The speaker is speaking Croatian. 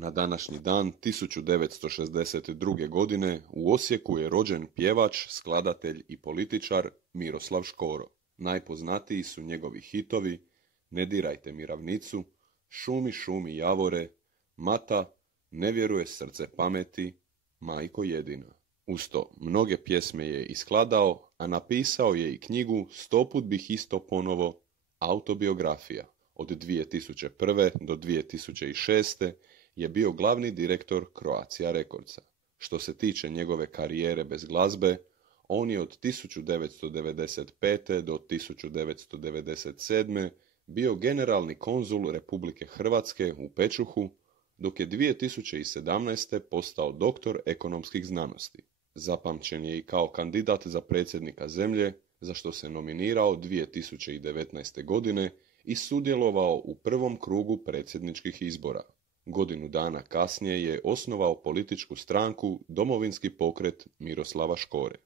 Na današnji dan 1962. godine u Osijeku je rođen pjevač, skladatelj i političar Miroslav Škoro. Najpoznatiji su njegovi hitovi Ne dirajte mi ravnicu, Šumi, šumi javore, Mata, Ne vjeruje srce pameti, Majko jedina. Uz to, mnoge pjesme je iskladao, a napisao je i knjigu Stoput bih isto ponovo, autobiografija. Od 2001. do 2006. je bio glavni direktor Croatia Recordsa. Što se tiče njegove karijere bez glazbe, on je od 1995. do 1997. bio generalni konzul Republike Hrvatske u Pečuhu, dok je 2017. postao doktor ekonomskih znanosti. Zapamćen je i kao kandidat za predsjednika zemlje, za što se nominirao 2019. godine i sudjelovao u prvom krugu predsjedničkih izbora. Godinu dana kasnije je osnovao političku stranku Domovinski pokret Miroslava Škore.